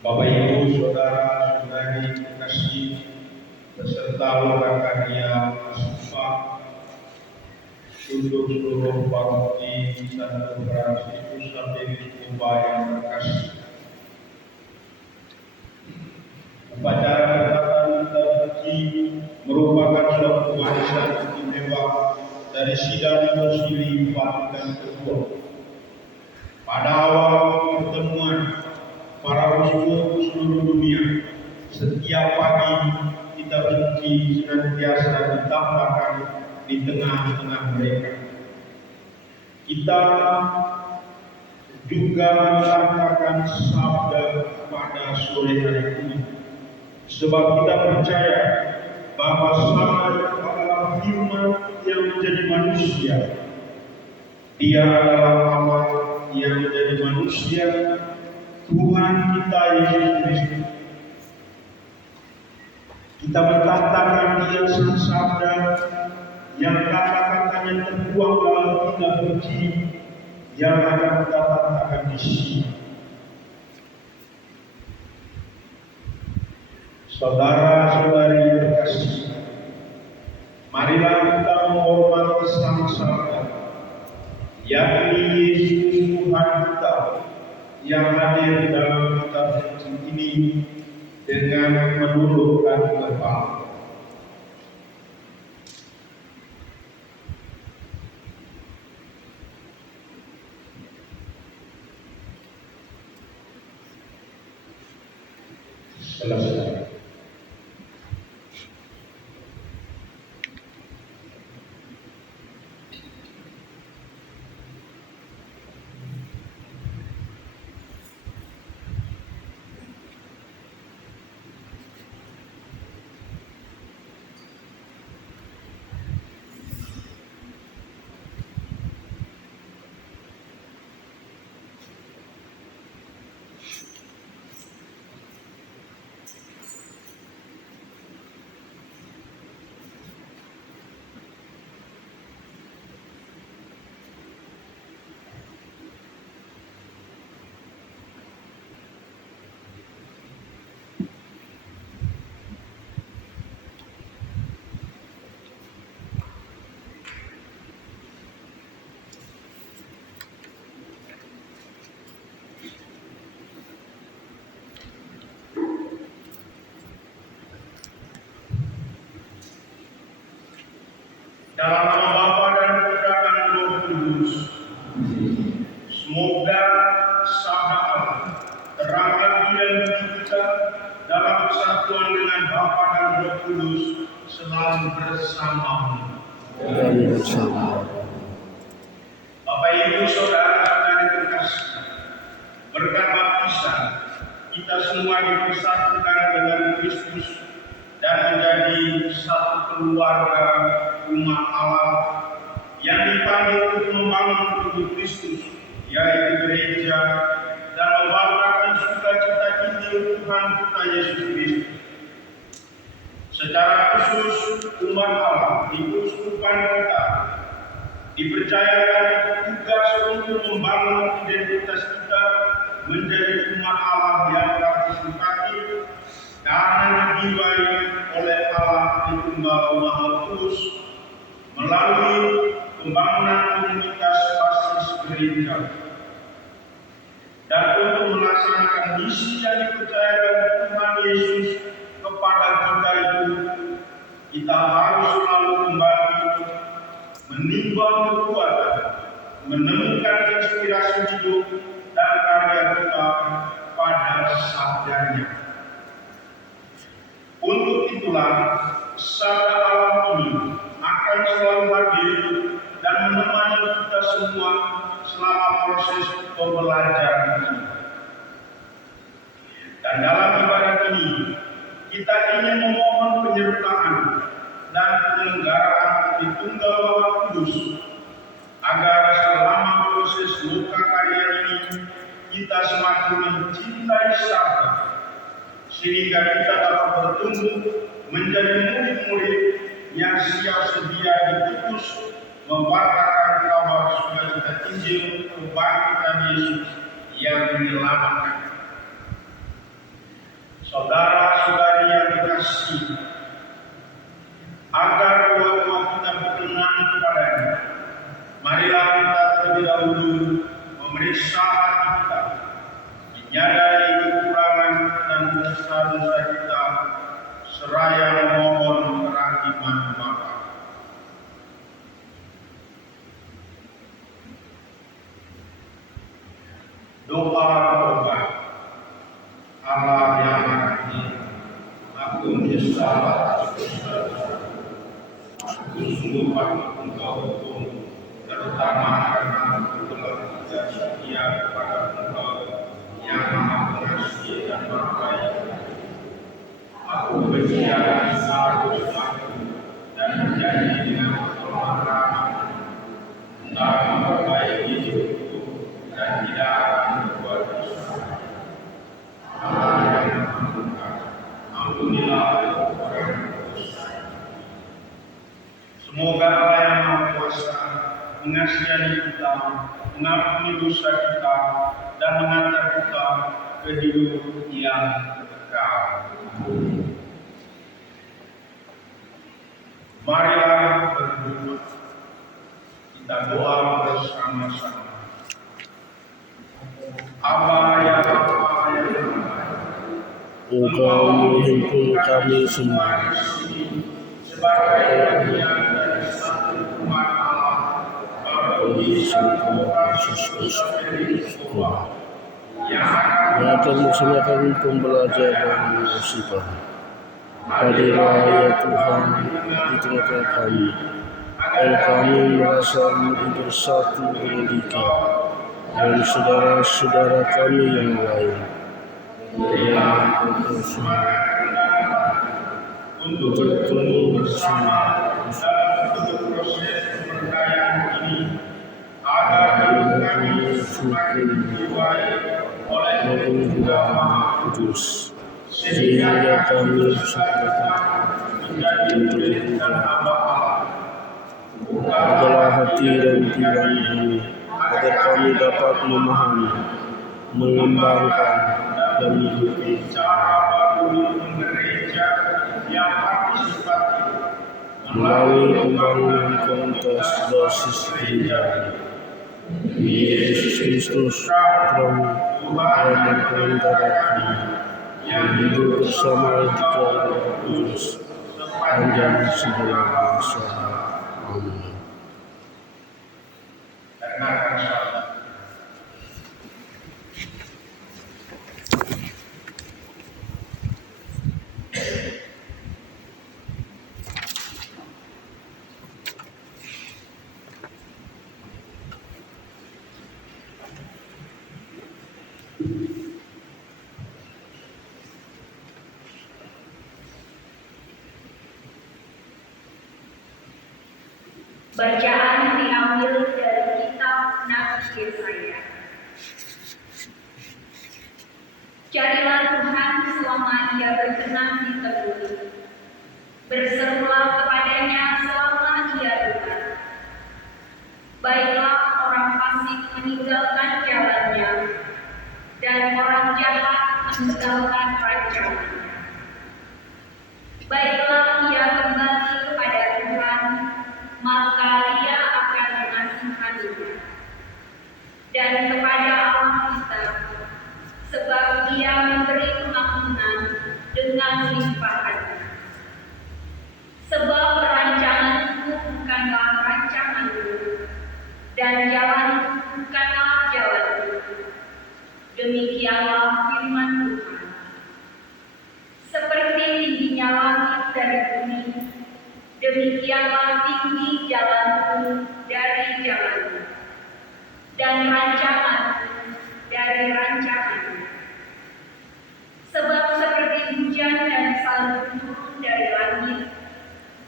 Bapak Ibu, saudara-saudari terkasih, beserta lokakarya Aspa untuk seluruh paroki Santo Fransiskus Xavier Kuba yang terkasih. Upacara penetapan kitab suci merupakan suatu warisan istimewa dari sidang Konsili Vatikan II. Pada awal pertemuan para uskup seluruh dunia, setiap pagi kitab suci senantiasa ditambahkan di tengah-tengah mereka. Kita juga mengatakan sabda pada sore hari ini, sebab kita percaya bahwa Saleh adalah firman yang menjadi manusia. Dia adalah Allah yang menjadi manusia, Tuhan kita Yesus Kristus. Kita mentatangkan Dia sang sabda yang kata-katanya tertuang dalam kitab suci yang akan kita katakan di sini. Saudara-saudari terkasih, marilah kita menghormati sang sabda, yakni Yesus Tuhan kita yang hadir dalam kitab suci ini dengan menundukkan kepala. Selesai. Dalam nama Bapa dan Putra dan Roh Kudus, semoga sabda Allah terangkat dan kita dalam persatuan dengan Bapa dan Roh Kudus selalu bersama. Bapak Ibu saudara-saudari terkasih, berkat baptisan kita semua dipersatukan dengan Kristus dan menjadi satu keluarga umat Allah yang dipanggil untuk membangun tubuh Kristus, yaitu gereja, dan membawakan sukacita Injil Tuhan kita Yesus Kristus. Secara khusus umat Allah di keuskupan kita dipercayakan tugas untuk membangun identitas kita menjadi umat Allah yang partisipatif karena dijiwai oleh Allah di Tunggal Maha Kudus melalui pembangunan komunitas basis gereja. Dan untuk melaksanakan misi yang dipercayakan Tuhan Yesus pada kita itu, kita harus selalu kembali menimbang kekuatan, menemukan inspirasi hidup dan karya kita pada sabdanya. Untuk itulah sabda alam ini akan selalu hadir dan menemani kita semua selama proses pembelajaran ini. Dan dalam ibadah ini kita ingin memohon penyertaan dan penyelenggaraan di Tunggal Maha Kudus agar selama proses loka karya ini kita semakin mencintai sabda, sehingga kita dapat bertumbuh menjadi murid-murid yang siap sedia diutus memberitakan kabar sukacita Injil kebangkitan Yesus yang menyelamatkan. Saudara-saudari yang dikasihi, agar doa kita berkenan kepadanya, marilah kita terlebih dahulu memeriksa hati kita, menyadari kekurangan dan dosa-dosa kita, seraya memohon kerahiman Bapa. Doa tobat. Allah yang Maha, aku menyesal atas dosa. Aku sungguh patut Engkau hukum, terutama karena aku telah tidak setia kepada Engkau yang Maha Pengasih dan Maha Baik. Aku bersiap harus aku dan menjadi dengan pertolongan untuk memperbaiki hidupku dan tidak akan berbuat dosa. Allah yang mengampuni, ampunilah orang berdosa. Semoga Allah yang Maha Kuasa mengasihani kita, mengampuni dosa kita, dan mengantar kita ke hidup yang kekal. Marilah berdoa. Kita doa bersama-sama. Allah yang Engkau menghimpun kami semua sebagai bagian dari satu umat Allah, Yesus Kristus yang akan melaksanakan pembelajaran musibah. Hadirlah ya Tuhan di tengah-tengah kami, dan kami merasa bersatu dengan Dika dan saudara-saudara kami yang lain yang berdosa untuk bertemu bersama proses pemberdayaan ini, agar kami semakin diwai oleh Tuhan Maha Kudus, sehingga kami menjadi hamba Allah. Bukalah hati dan pikiran kami, agar kami dapat memahami, mengembangkan, dan mengikuti cara baru gereja yang partisipatif melalui pembangunan komunitas dosis gereja. Yesus Kristus Tuhan dan perantara kami yang hidup bersama Dika Roh Kudus panjang segala masa. Amin. Bacaan diambil dari kitab Nabi Yesaya. Carilah Tuhan selama Ia berkenan ditemui. Berserulah kepadanya selama Ia dekat. Baiklah orang fasik meninggalkan jalannya, dan orang jahat meninggalkan rancangannya. Baiklah ia kembali kepada Tuhan, maka Ia akan mengasihaninya, dan kepada Allah kita, sebab Ia memberi pengampunan dengan limpahan. dari bumi, demikianlah tinggi jalanmu dari jalanmu, dan rancanganmu dari rancanganmu. Sebab seperti hujan dan salju turun dari langit,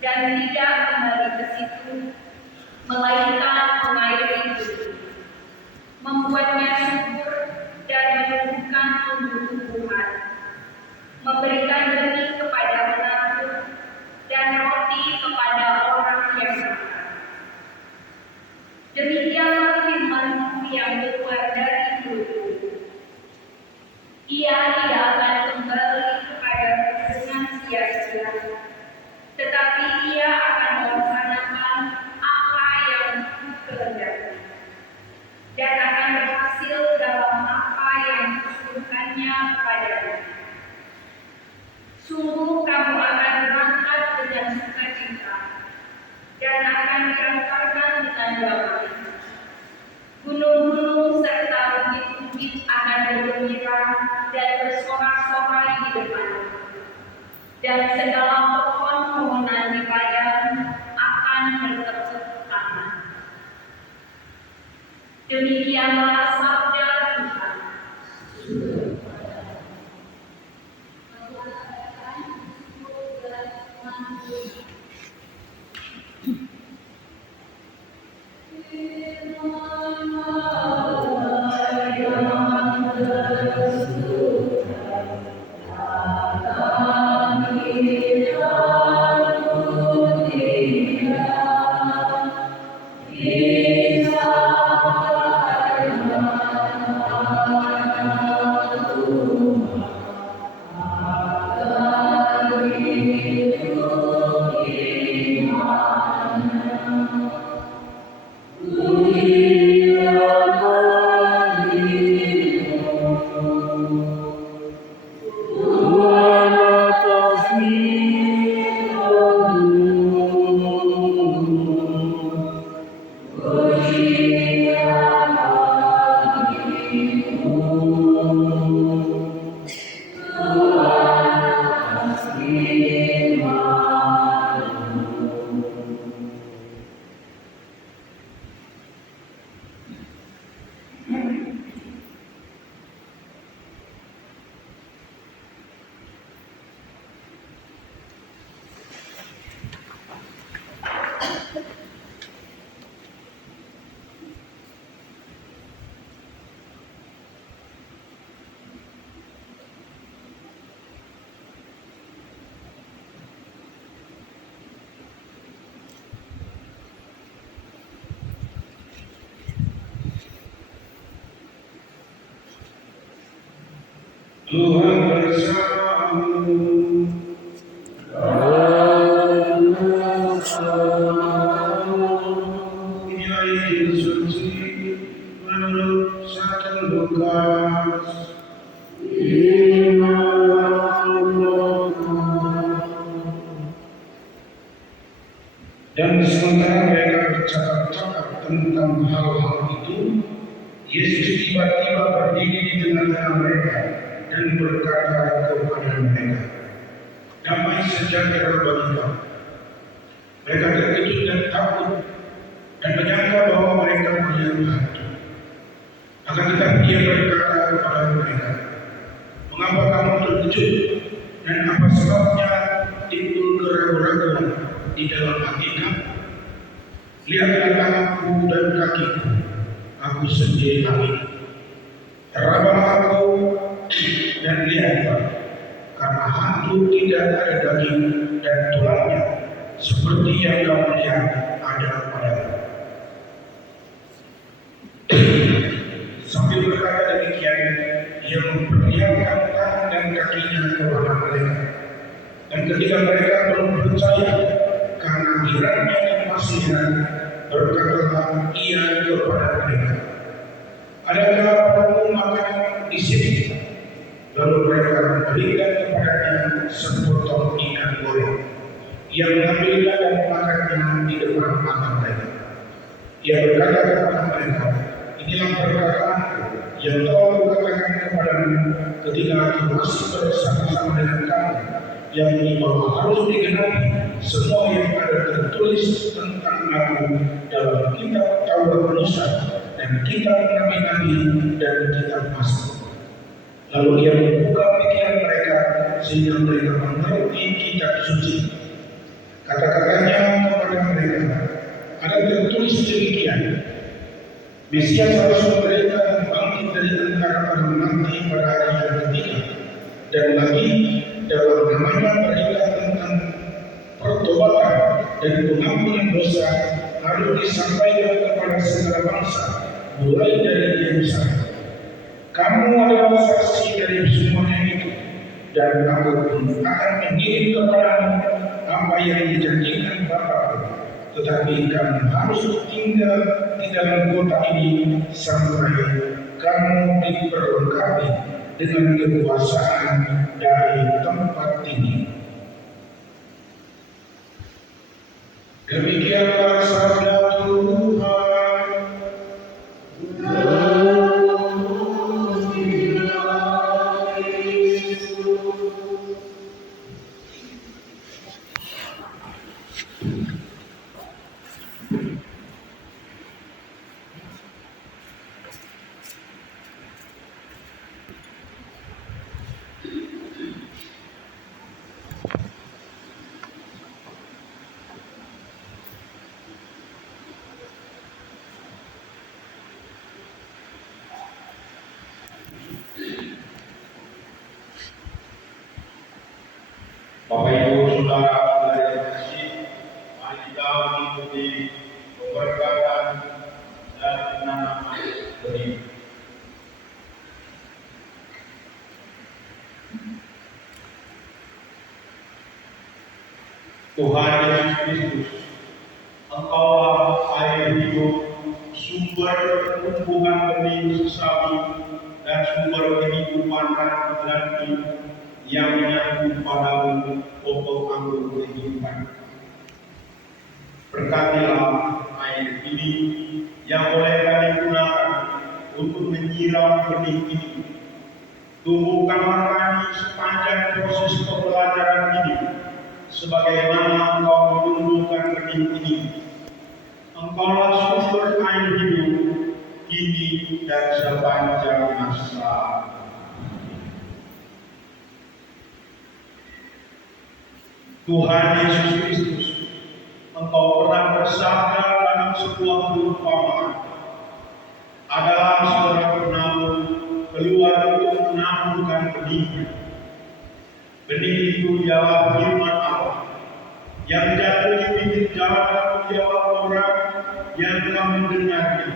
dan tidak kembali ke situ, melainkan mengairi bumi, membuatnya subur dan menumbuhkan tumbuh-tumbuhan, memberikan benih kepada penabur dan roti kepada orang yang makan. Demikianlah firman-Mu yang keluar dari mulutku. Ia tidak akan kembali kepadamu dengan sia-sia, tetapi ia akan melaksanakan apa yang Kukehendaki, dan akan berhasil dalam apa yang Kusuruhkannya kepadamu. Sungguh kamu akan berangkat dengan sukacita, dan akan diantarkan dengan damai. Gunung-gunung serta bukit-bukit akan bergembira dan bersorak-sorai di depanmu, dan segala pohon-pohonan di padang akan bertepuk tangan. Demikianlah sabda Tuhan. Tuhan bersamamu. Inilah Injil suci menurut Santo Lukas. Dan sementara mereka bercakap-cakap tentang hal-hal itu, Yesus tiba-tiba berdiri di tengah-tengah mereka dan berkata kepada mereka, "Damai sejahtera bagi kamu." Mereka terkejut dan takut dan menyangka bahwa mereka melihat hantu. Akan tetapi Ia berkata kepada mereka, "Mengapa kamu terkejut dan apa sebabnya timbul keraguan di dalam hati kamu? Lihatlah tanganku dan kakiku, aku sendiri ini. Terablah aku dan lihatlah, karena hantu tidak ada daging dan tulangnya, seperti yang kamu lihat ada padamu." Sambil berkata demikian, Ia memperlihatkan tangan dan kakinya kepada mereka. Dan ketika mereka belum percaya karena herannya dan masih heran, berkatalah Ia kepada mereka, "Adakah padamu makanan di sini?" Lalu mereka memberikan kepadanya sepotong ikan goreng. Ia mengambilnya dan memakannya di depan mata mereka. Ia berkata kepada mereka, "Inilah perkataanku yang telah kukatakan kepadamu ketika aku masih bersama-sama dengan kamu yang ini bahwa harus digenapi semua yang ada tertulis tentang aku dalam kitab Taurat Musa dan kitab Nabi-Nabi dan kitab Mazmur. Lalu ia membuka pikiran mereka sehingga mereka mengerti kitab suci. Kata-katanya kepada mereka, ada tertulis demikian: Mesias harus memerintah dan bangkit dari antara orang mati pada hari yang ketiga, dan lagi dalam namanya berita tentang pertobatan dan pengampunan dosa harus disampaikan kepada segala bangsa, mulai dari Yerusalem. Kamu adalah saksi dari semuanya itu, dan aku pun akan mengirim kepadamu apa yang dijanjikan Bapa. Tetapi kamu harus tinggal di dalam kota ini sampai kamu diperlengkapi dengan kekuasaan dari tempat tinggi. Demikianlah sabda Tuhan. Bapak Ibu Saudara yang kasih, mari kita mengikuti pemberkatan dan penanaman benih. Tuhan Yesus Kristus, Engkaulah air hidup, sumber pertumbuhan benih sesami dan sumber kehidupan dan yang menyatu padamu pokok anggur kehidupan. Berkatilah air ini yang boleh kami gunakan untuk menyiram benih ini. Tumbuhkanlah kami sepanjang proses pembelajaran ini, sebagaimana Engkau menumbuhkan benih ini. Engkaulah sumber air hidup kini dan sepanjang masa. Tuhan Yesus Kristus, Engkau pernah bersabda dalam sebuah perumpamaan. Adalah seorang penabur keluar untuk menaburkan benihnya. Benih itu ialah firman Allah yang jatuh di pinggir jalan dan ialah orang yang telah mendengarnya.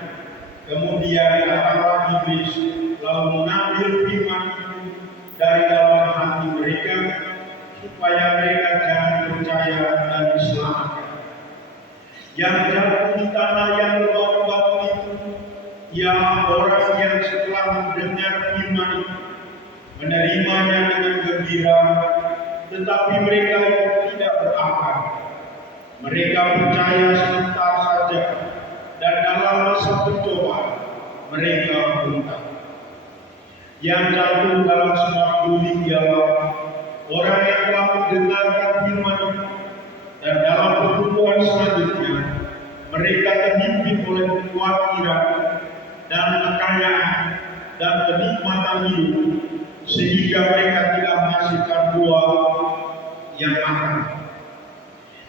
Kemudian datanglah iblis lalu mengambil firman itu dari dalam hati mereka, supaya mereka jangan percaya dan diselamatkan. Yang jatuh di tanah yang lembab itu ialah orang yang setelah mendengar firman itu menerimanya dengan gembira, tetapi mereka itu tidak berakal. Mereka percaya sebentar saja, dan dalam masa pencobaan mereka murtad. Yang jatuh dalam semak bumi ialah orang yang telah mendengarkan firman itu, dan dalam pertumbuhan selanjutnya mereka terhimpit oleh kekhawatiran dan kekayaan dan kenikmatan hidup, sehingga mereka tidak menghasilkan buah yang akan.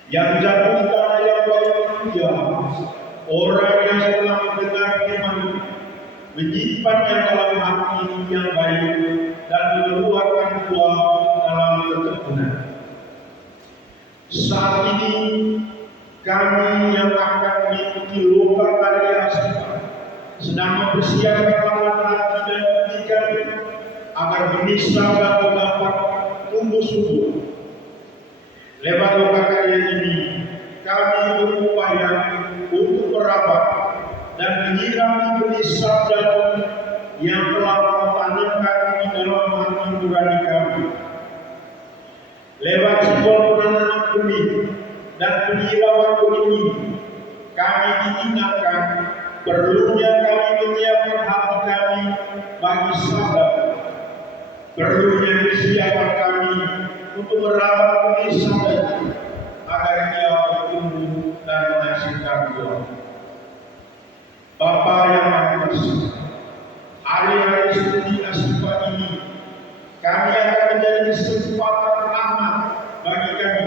Yang jatuh di tanah yang baik itu ialah orang yang setelah mendengar firman itu menyimpannya dalam hati yang baik dan mengeluarkan buah dalam ketekunan. Saat ini kami yang akan mengikuti lomba karya siswa sedang mempersiapkan lawan hati dan pikiran agar benih sabar dapat tumbuh subur. Lewat lomba karya ini kami berupaya untuk merawat dan menyirami benih sabar yang telah ditanamkan di dalam hati nurani kami. Lewat simbol penanaman benih dan penyiraman benih ini, kami diingatkan perlunya kami menyiapkan hati kami bagi sabar, perlunya kesiapan kami untuk merawat benih sampai agar ia bertumbuh dan menghasilkan buah. Bapa yang Maha Kuasa, hari-hari seperti asifat ini, kami akan menjadi kesempatan aman bagi kami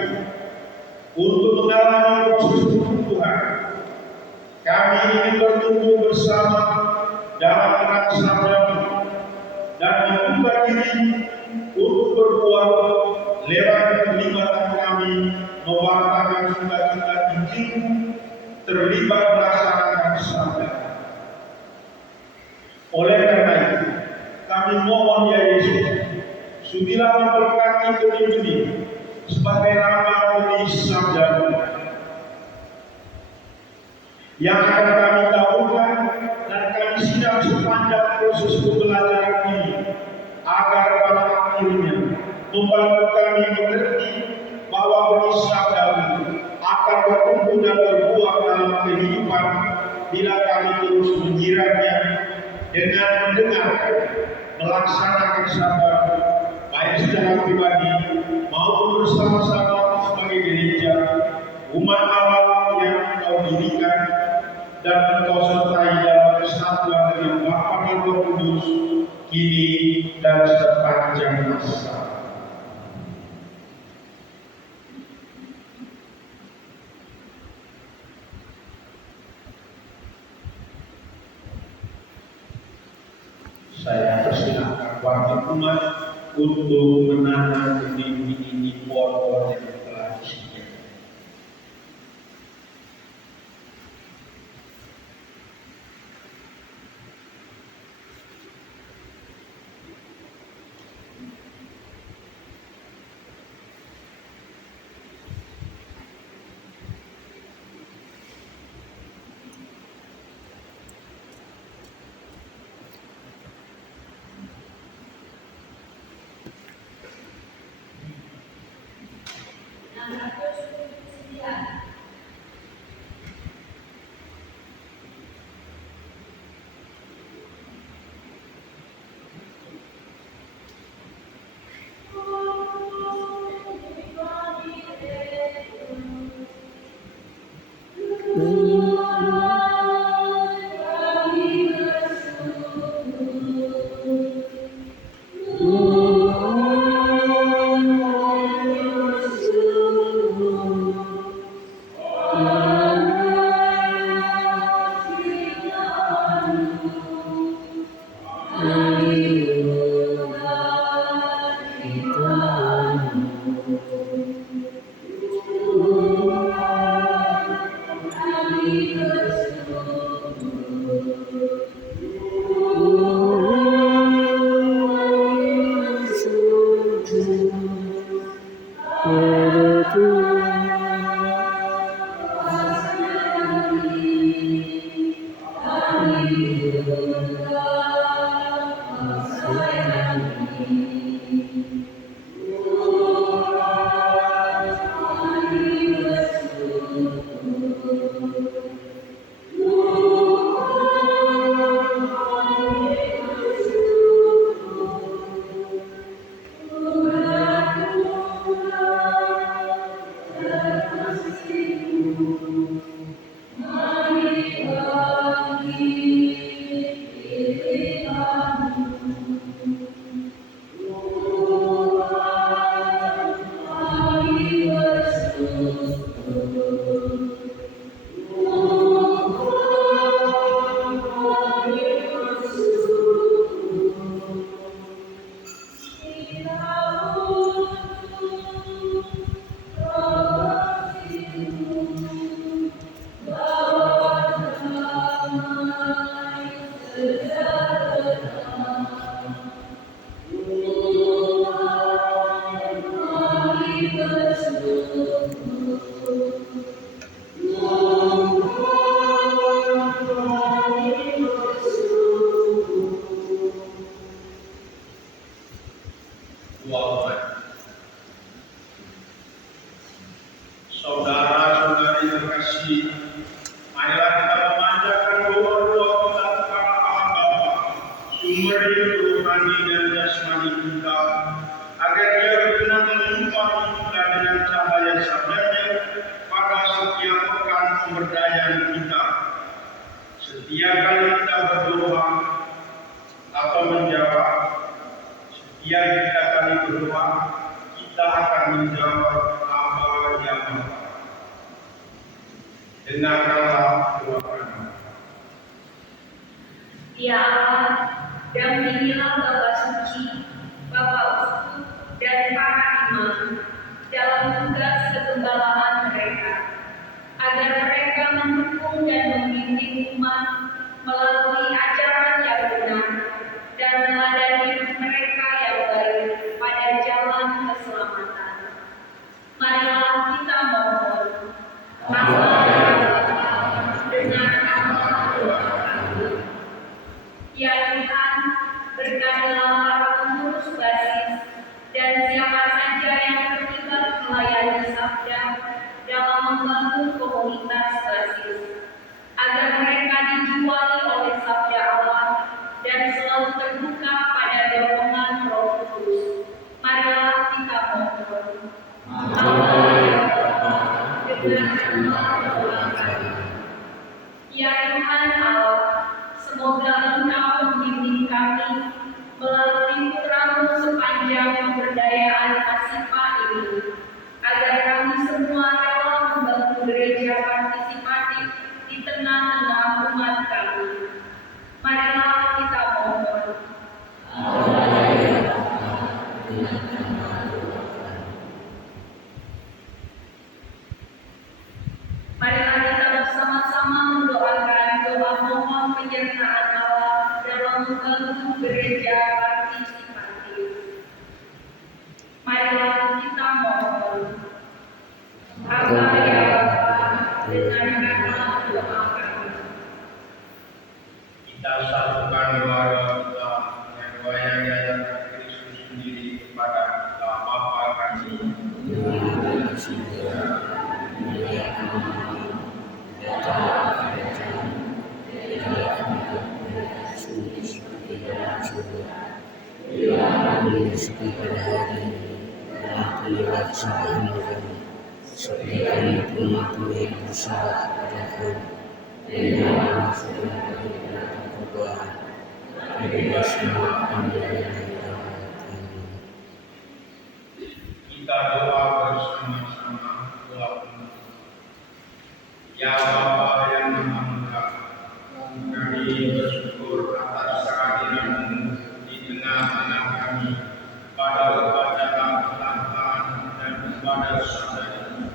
untuk mengalami proses pertumbuhan. Kami ingin bertumbuh bersama dalam rangsangan dan membuka diri untuk berbuat lewat keterlibatan kami mewartakan sukacita Injil, terlibat melaksanakan sabda. Oleh karena itu, kami mohon ya Yesus, sudilah memberkati benih ini sebagai ramal benih sabda yang akan kami tahukan dan kami sidang sepanjang proses pembelajaran ini, agar pada akhirnya membantu kami mengerti bahwa benih sabda akan bertumbuh dan berbuah dalam kehidupan bila kami terus menyiramnya dengan mendengarkan, melaksanakan sabda baik secara pribadi maupun bersama-sama sebagai gereja, umat Allah yang Engkau dirikan dan Engkau sertai dalam kesatuan dengan Bapa dan Roh Kudus, kini dan sepanjang masa. Saya persilahkan wakil umat untuk menanam benih ini pohon yang telah disediakan. Saudara-saudari terkasih, marilah kita memanjatkan doa-doa kita kepada Allah Bapa, sumber hidup rohani dan jasmani kita, agar Dia berkenan melimpah berdoa, kita akan menjawab apa yang dengarkanlah doa kami. Ya Allah, dampingilah Bapak Suci, Bapak Uskup, dan para imam dalam tugas kegembalaan mereka, agar mereka mendukung dan membimbing umat melalui ajaran yang benar dan meladani hidup mereka yang baik pada jalan keselamatan. Marilah kita mohon. Dengarkanlah doa kami. Ya Tuhan, berkatilah para pengurus basis dan siapa saja yang terlibat melayani sabda dalam membangun komunitas basis, agar mereka dijuali oleh sabda Allah dan selalu terbuka pada dorongan Roh Kudus. Marilah kita mohon. Dengarkanlah doa kami. Ya Tuhan Allah, semoga Engkau membimbing kami melalui putramu sepanjang pemberdayaan Asipa ini, agar kami semua rela membangun gereja partisipatif di tengah-tengah umat kami. Marilah kita mohon. Marilah kita bersama-sama mendoakan doa mohon penyertaan Allah dalam membangun gereja partisipatif. Marilah kita mohon. Bapa ya Bapa, dengarkanlah doa kami. Kita satukan doa kita dan doa yang diajarkan Kristus sendiri kepada kita Bapa kami. Kita doa bersama-sama doa penutup. Ya Bapa yang Maha Mulia, kami bersyukur atas kehadiran-Mu di tengah-tengah kami pada upacara Natal dan ibadah sabda ini.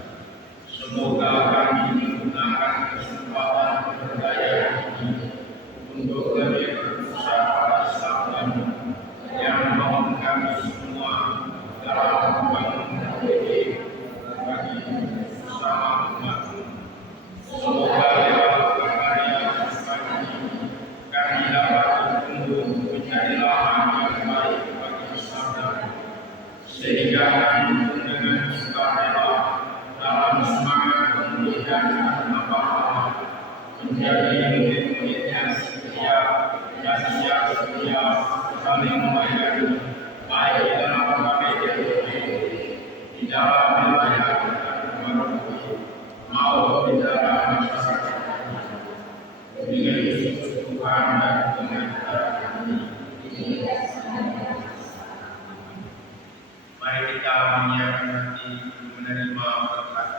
Semoga kami menggunakan kesempatan berdaya ini untuk lebih berusaha pada sabda-Mu yang mohon kami semua dalam membangun bagi bersama umat-Mu. Semoga lewat karya kami dapat bertumbuh menjadi lahan yang baik bagi sabda, sehingga kami dengan sukarela dalam semangat pemulihan Bapa Allah menjadi murid-murid yang setia dan siap setia saling melayani, baik dalam gereja di dalam wilayah Barongsai maupun di dalam masyarakat dengan Tuhan dan dengan kami. Mari kita menyiapkan hati menerima berkat.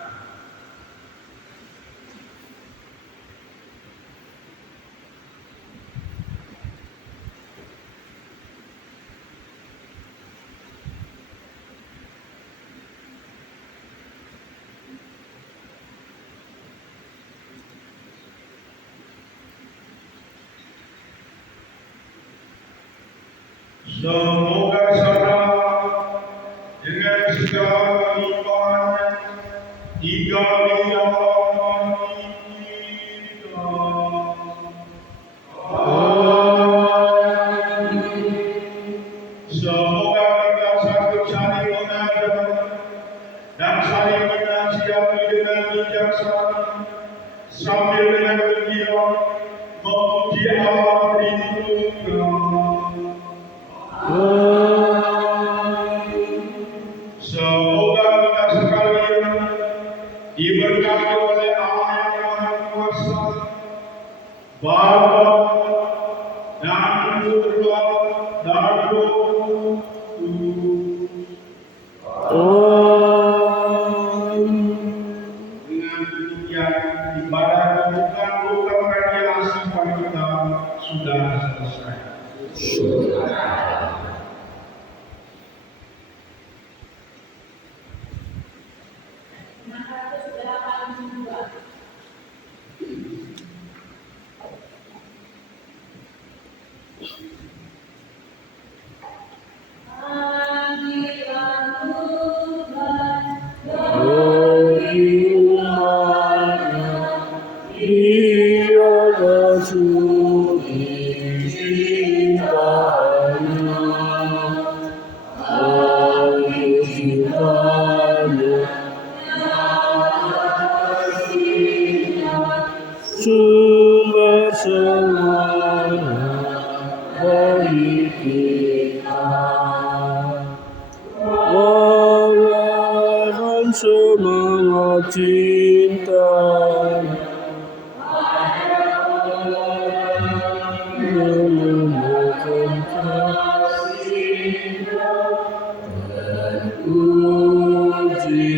Semoga saudara dengan segala kelimpahan tinggal di dalam kita. Semoga kita satu saling mengajar dan saling menasihati dengan bijaksana sambil dengan gembira memuji Allah di tengah. Semoga kita sekalian diberkati oleh Allah yang Maha Kuasa, Bapa dan Putra dan Roh Kudus. Dialah suri cintanya, ayu cintanya, sumber semuanya bagi kita. Walaupun semangat cinta menemukan kasih dan ujian